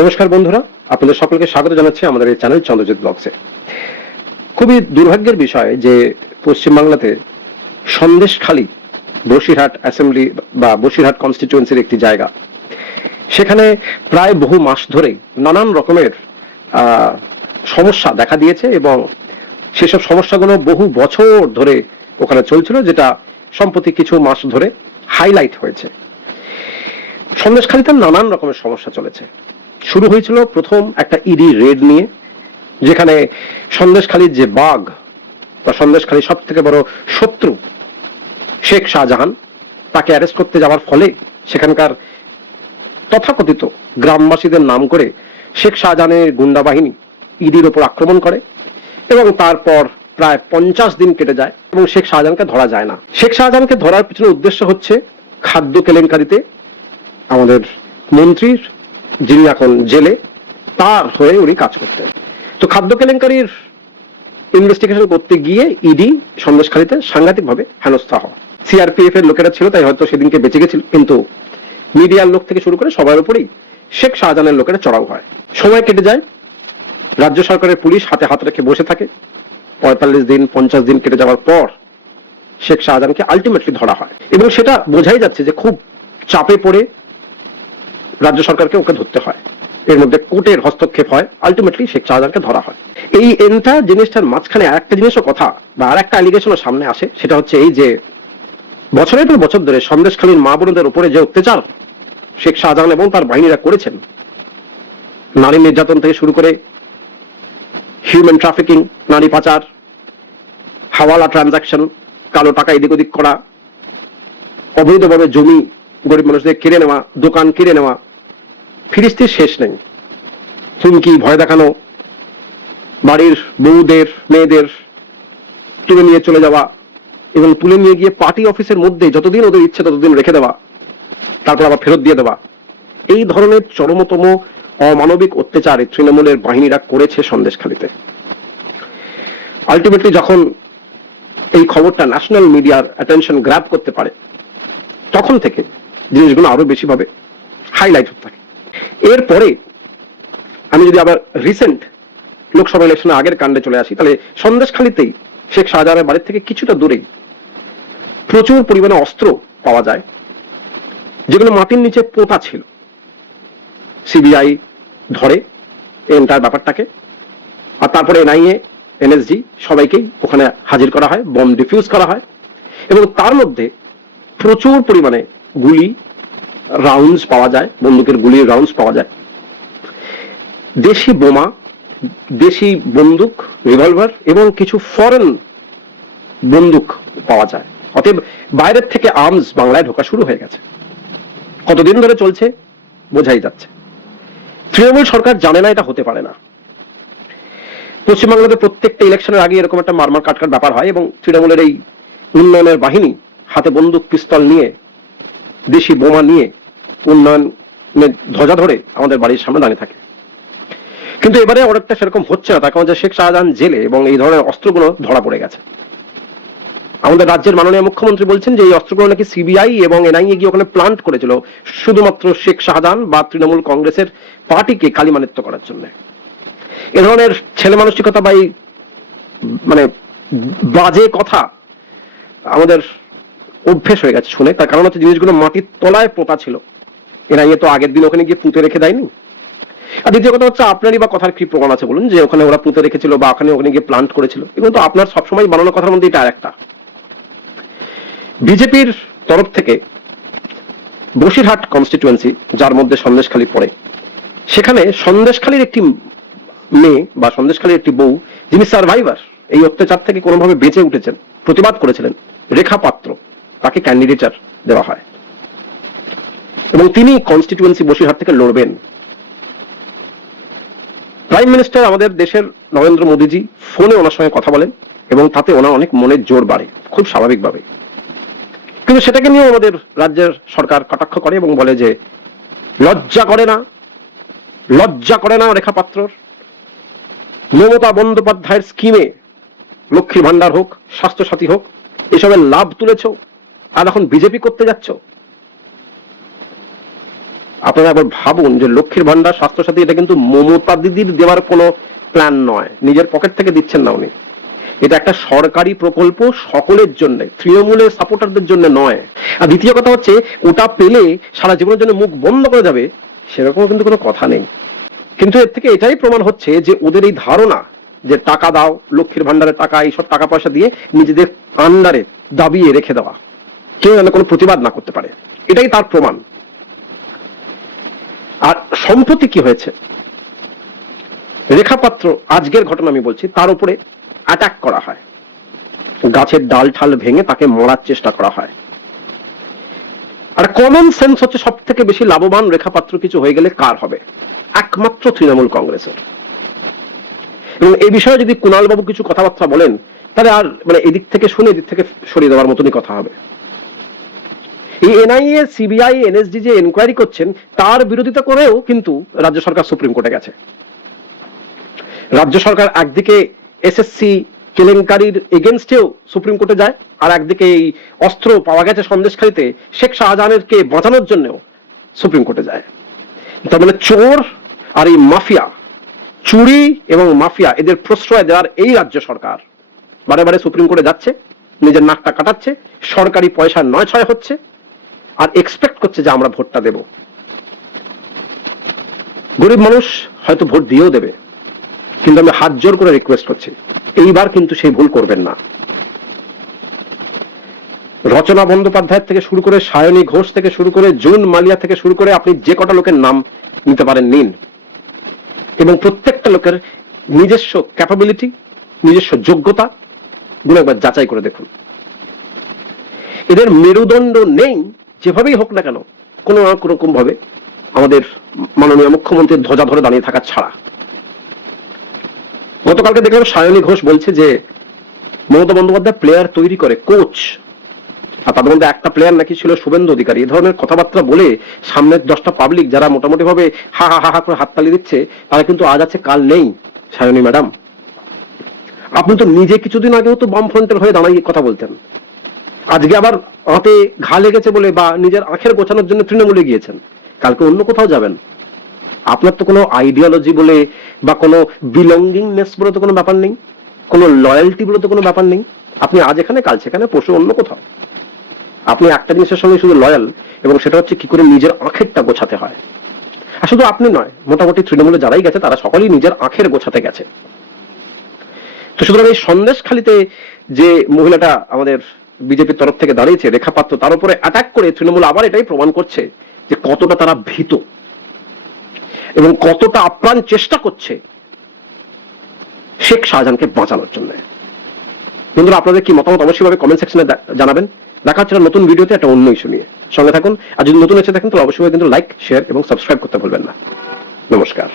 নমস্কার বন্ধুরা, আপনাদের সকলকে স্বাগত জানাচ্ছি আমাদের এই চ্যানেল চন্দ্রজিৎ ব্লগসে খুবই দুর্ভাগ্যের বিষয় যে পশ্চিমবাংলাতে সন্দেশখালী বসিরহাট অ্যাসেম্বলি বা বসিরহাট কনস্টিটিউয়েন্সির একটি জায়গা। সেখানে প্রায় বহু মাস ধরে নানান রকমের সমস্যা দেখা দিয়েছে এবং সেসব সমস্যাগুলো বহু বছর ধরে ওখানে চলছিল, যেটা সম্প্রতি কিছু মাস ধরে হাইলাইট হয়েছে। সন্দেশখালীতে নানান রকমের সমস্যা চলেছে। শুরু হয়েছিল প্রথম একটা ইডি রেড নিয়ে, যেখানে সন্দেশখালীর যে বাঘ বা সন্দেশখালীর সব থেকে বড় শত্রু শেখ শাহজাহান, তাকে অ্যারেস্ট করতে যাওয়ার ফলে সেখানকার তথাকথিত গ্রামবাসীদের নাম করে শেখ শাহজাহানের গুন্ডা বাহিনী ইডির ওপর আক্রমণ করে এবং তারপর প্রায় পঞ্চাশ দিন কেটে যায় এবং শেখ শাহজাহানকে ধরা যায় না। শেখ শাহজাহানকে ধরার পিছনে উদ্দেশ্য হচ্ছে খাদ্য কেলেঙ্কারিতে আমাদের মন্ত্রীর যিনি এখন জেলে, তার হয়ে উনি কাজ করতেন। তো খাদ্য কেলেঙ্কারির ইনভেস্টিগেশন করতে গিয়ে ইডি সন্দেশখালীতে সাংঘাতিকভাবে হেনস্থা হওয়া। সিআরপিএফ এর লোকেরা ছিল, তাই হয়তো সেদিনকে বেঁচে গেছিল। কিন্তু মিডিয়ার লোক থেকে শুরু করে সবার উপরেই শেখ শাহজাহানের লোকেরা চড়াও হয়। সময় কেটে যায়, রাজ্য সরকারের পুলিশ হাতে হাত রেখে বসে থাকে। পঁয়তাল্লিশ দিন, পঞ্চাশ দিন কেটে যাওয়ার পর শেখ শাহজাহানকে আলটিমেটলি ধরা হয়। এবং সেটা বোঝাই যাচ্ছে যে খুব চাপে পড়ে রাজ্য সরকারকে ওকে ধরতে হয়। এর মধ্যে কোর্টের হস্তক্ষেপ হয় আলটিমেটলি শেখ শাহজাহানকে ধরা হয়। এই এন্টার জিনিসটার মাঝখানে আরেকটা জিনিসও কথা বা আরেকটা অ্যালিগেশনও সামনে আসে, সেটা হচ্ছে এই যে বছরের পর বছর ধরে সন্দেশখালীর মা বোনদের উপরে যে অত্যাচার শেখ শাহজাহান এবং তার বাহিনীরা করেছেন, নারী নির্যাতন থেকে শুরু করে হিউম্যান ট্রাফিকিং নারী পাচার, হাওয়ালা ট্রানজাকশন কালো টাকা এদিক ওদিক করা, অবৈধভাবে জমি গরিব মানুষদের কেড়ে নেওয়া, দোকান কেড়ে নেওয়া ফিরিস্তির শেষ নেই। হুমকি, ভয় দেখানো, বাড়ির বউদের, মেয়েদের তুলে নিয়ে চলে যাওয়া এবং তুলে নিয়ে গিয়ে পার্টি অফিসের মধ্যে যতদিন ওদের ইচ্ছে ততদিন রেখে দেওয়া, তারপর আবার ফেরত দিয়ে দেওয়া। এই ধরনের চরমতম অমানবিক অত্যাচার তৃণমূলের বাহিনীরা করেছে সন্দেশখালীতে। আলটিমেটলি যখন এই খবরটা ন্যাশনাল মিডিয়ার অ্যাটেনশন গ্র্যাব করতে পারে, তখন থেকে জিনিসগুলো আরও বেশি ভাবে হাইলাইট হতে থাকে। এরপরে আমি যদি আবার রিসেন্ট লোকসভা ইলেকশনের আগের কাণ্ডে চলে আসি, তাহলে সন্দেশখালীতেই শেখ শাহজাহানের বাড়ির থেকে কিছুটা দূরেই প্রচুর পরিমাণে অস্ত্র পাওয়া যায়, যেগুলো মাটির নিচে পোতা ছিল। সিবিআই ধরে এন্টার ব্যাপারটাকে, আর তারপরে এনআইএ এনএসজি সবাইকেই ওখানে হাজির করা হয় বম ডিফিউজ করা হয়, এবং তার মধ্যে প্রচুর পরিমাণে গুলি রাউন্ডস পাওয়া যায়, বন্দুকের গুলির রাউন্ডস পাওয়া যায়। দেশি বোমা, দেশি বন্দুক রিভলভার এবং কিছু ফরেন বন্দুক পাওয়া যায়। অতএব বাইরের থেকে আর্মস বাংলায় ঢোকা শুরু হয়ে গেছে। কতদিন ধরে চলছে? বোঝাই যাচ্ছে। তৃণমূল সরকার জানে না এটা হতে পারে না। পশ্চিমবাংলাতে প্রত্যেকটা ইলেকশনের আগে এরকম একটা মারমার কাটকাট ব্যাপার হয় এবং তৃণমূলের এই উন্নয়নের বাহিনী হাতে বন্দুক, পিস্তল নিয়ে, দেশি বোমা নিয়ে উন্নয়নের ধ্বজা ধরে আমাদের বাড়ির সামনে দাঁড়িয়ে থাকে। কিন্তু এবারে অনেকটা সেরকম হচ্ছে না, তার কারণ শেখ শাহজাহান জেলে এবং এই ধরনের অস্ত্রগুলো ধরা পড়ে গেছে। আমাদের রাজ্যের মাননীয় মুখ্যমন্ত্রী বলছেন যে এই অস্ত্রগুলো নাকি সিবিআই এবং এনআইএ গিয়ে ওখানে প্লান্ট করেছিল, শুধুমাত্র শেখ শাহজাহান বা তৃণমূল কংগ্রেসের পার্টিকে কালিমানিত্য করার জন্য। এ ধরনের ছেলে মানসিকতা বা মানে বাজে কথা আমাদের অভ্যেস হয়ে গেছে শুনে। তার কারণ হচ্ছে জিনিসগুলো মাটির তলায় পোতা ছিল। এনআইএ তো আগের দিন ওখানে গিয়ে পুঁতে রেখে দেয়নি। আর দ্বিতীয় কথা হচ্ছে আপনারই বা কথার কি প্রমাণ আছে বলুন, যে ওখানে ওরা পুঁতে রেখেছিল বা ওখানে ওখানে গিয়ে প্লান্ট করেছিল। এগুলো তো আপনার সবসময় বানানো কথার মধ্যে এটা আরেকটা। বিজেপির তরফ থেকে বসিরহাট কনস্টিটুয়েন্সি যার মধ্যে সন্দেশখালী পড়ে, সেখানে সন্দেশখালীর একটি মেয়ে বা সন্দেশখালীর একটি বউ, যিনি সার্ভাইভার এই অত্যাচার থেকে কোনোভাবে বেঁচে উঠেছেন, প্রতিবাদ করেছিলেন রেখা পাত্র, তাকে ক্যান্ডিডেটার দেওয়া হয়। এবং তিনি কনস্টিটুয়েন্সি বসিরহাট থেকে লড়বেন। প্রাইম মিনিস্টার আমাদের দেশের নরেন্দ্র মোদীজি ফোনে ওনার সঙ্গে কথা বলেন এবং তাতে ওনার অনেক মনের জোর বাড়ে, খুব স্বাভাবিকভাবে। কিন্তু সেটাকে নিয়েও আমাদের রাজ্যের সরকার কটাক্ষ করে এবং বলে যে, লজ্জা করে না, লজ্জা করে না রেখা পাত্রর মমতা বন্দ্যোপাধ্যায়ের স্কিমে লক্ষ্মীর ভান্ডার হোক, স্বাস্থ্যসাথী হোক, এসবের লাভ তুলেছ, আর এখন বিজেপি করতে যাচ্ছ। আপনারা একবার ভাবুন যে লক্ষ্মীর ভান্ডার স্বাস্থ্যসাথী, এটা কিন্তু মমতা দিদির দেওয়ার কোনো প্ল্যান নয়। নিজের পকেট থেকে দিচ্ছেন না উনি। এটা একটা সরকারি প্রকল্প সকলের জন্য তৃণমূলের সাপোর্টারদের জন্য নয়। আর দ্বিতীয় কথা হচ্ছে, ওটা পেলে সারা জীবনের জন্য মুখ বন্ধ করে যাবে সেরকম কিন্তু কোনো কথা নেই। কিন্তু এর থেকে এটাই প্রমাণ হচ্ছে যে ওদের এই ধারণা যে টাকা দাও, লক্ষ্মীর ভান্ডারের টাকা, এইসব টাকা পয়সা দিয়ে নিজেদের আন্ডারে দাবিয়ে রেখে দেওয়া। কেউ যেন কোনো প্রতিবাদ না করতে পারে। এটাই তার প্রমাণ। আর সম্প্রতি কি হয়েছে? রেখাপাত্র আজকের ঘটনা আমি বলছি, তার উপরে অ্যাটাক করা হয়। গাছের ডাল ঠাল ভেঙে তাকে মারার চেষ্টা করা হয়। আর কমন সেন্স হচ্ছে সব থেকে বেশি লাভবান রেখাপাত্র কিছু হয়ে গেলে কার হবে? একমাত্র তৃণমূল কংগ্রেসের। এবং এই বিষয়ে যদি কুণাল বাবু কিছু কথাবার্তা বলেন, তাহলে আর মানে এদিক থেকে শুনে এদিক থেকে সরিয়ে দেওয়ার মতনই কথা হবে। এই এনআইএ, সিবিআই, এনএসডি যে এনকোয়ারি করছেন, তার বিরোধিতা করেও কিন্তু রাজ্য সরকার সুপ্রিম কোর্টে গেছে। রাজ্য সরকার একদিকে এসএসসি কেলেঙ্কারির এগেনস্টেও সুপ্রিম কোর্টে যায়, আর একদিকে এই অস্ত্র পাওয়া গেছে সন্দেশখালিতে শেখ শাহজাহানের কে বাঁচানোর জন্যও সুপ্রিম কোর্টে যায়। তার মানে চোর আর এই মাফিয়া, চুরি এবং মাফিয়া এদের প্রশ্রয় দেওয়ার এই রাজ্য সরকার। বারে বারে সুপ্রিম কোর্টে যাচ্ছে, নিজের নাকটা কাটাচ্ছে, সরকারি পয়সা নয় ছয় হচ্ছে আর এক্সপেক্ট করছে যে আমরা ভোটটা দেব। গরিব মানুষ হয়তো ভোট দিয়েও দেবে, কিন্তু আমি হাত জোর করে রিকোয়েস্ট করছি, এইবার কিন্তু সেই ভুল করবেন না। রচনা বন্দ্যোপাধ্যায় থেকে শুরু করে সায়নী ঘোষ থেকে শুরু করে জুন মালিয়া থেকে শুরু করে আপনি যে কটা লোকের নাম নিতে পারেন, নিন। এবং প্রত্যেকটা লোকের নিজস্ব ক্যাপাবিলিটি নিজস্ব যোগ্যতা, গুলো একবার যাচাই করে দেখুন। এদের মেরুদণ্ড নেই যেভাবেই হোক না কেন, কোনো না কোনো রকম ভাবে আমাদের মাননীয় মুখ্যমন্ত্রীর ধ্বজা ধরে দাঁড়িয়ে থাকা ছাড়া। গতকালকে দেখলাম সায়নী ঘোষ বলছে যে, মমতা বন্দ্যোপাধ্যায় প্লেয়ার তৈরি করে কোচ আর তাদের মধ্যে একটা প্লেয়ার নাকি ছিল শুভেন্দু অধিকারী। এই ধরনের কথাবার্তা বলে সামনের দশটা পাবলিক যারা মোটামুটি ভাবে হা হা হা হা করে হাততালি দিচ্ছে, তারা কিন্তু আজ আছে, কাল নেই, সায়নী ম্যাডাম। আপনি তো নিজে কিছুদিন আগেও তো বাম ফ্রন্টের হয়ে দাঁড়িয়ে কথা বলতেন। আজকে আবার হাতে ঘা লেগেছে বলে বা নিজের আখের গোছানোর জন্য তৃণমূলে গিয়েছেন। কালকে অন্য কোথাও যাবেন। আপনার তো কোনো আইডিয়োলজি বলে বা কোনো বিলঙ্গিংনেস বলে তো কোনো ব্যাপার নেই। কোনো লয়্যালটি বলে তো কোনো ব্যাপার নেই। আপনি আজ এখানে, কাল সেখানে পশু অন্য কোথাও। আপনি একটা জিনিসের সঙ্গে শুধু লয়াল এবং সেটা হচ্ছে কি করে নিজের আখেরটা গোছাতে হয়। আর শুধু আপনি নয়, মোটামুটি তৃণমূলে যারাই গেছে, তারা সকলেই নিজের আখের গোছাতে গেছে। তো সুতরাং এই সন্দেশখালিতে যে মহিলাটা আমাদের বিজেপির তরফ থেকে দাঁড়িয়েছে, রেখা পাত্র তার উপরে অ্যাটাক করে তৃণমূল আবার এটাই প্রমাণ করছে যে কতটা তারা ভীত এবং কতটা আপ্রাণ চেষ্টা করছে শেখ শাহজাহানকে বাঁচানোর জন্য। বন্ধুরা, আপনাদের কি মতামত অবশ্যই ভাবে কমেন্ট সেকশনে জানাবেন। দেখা হচ্ছে নতুন ভিডিওতে একটা অন্য ইস্যু নিয়ে। সঙ্গে থাকুন। আর যদি নতুন এসে থাকেন, তাহলে অবশ্যই কিন্তু লাইক শেয়ার এবং সাবস্ক্রাইব করতে ভুলবেন না। নমস্কার।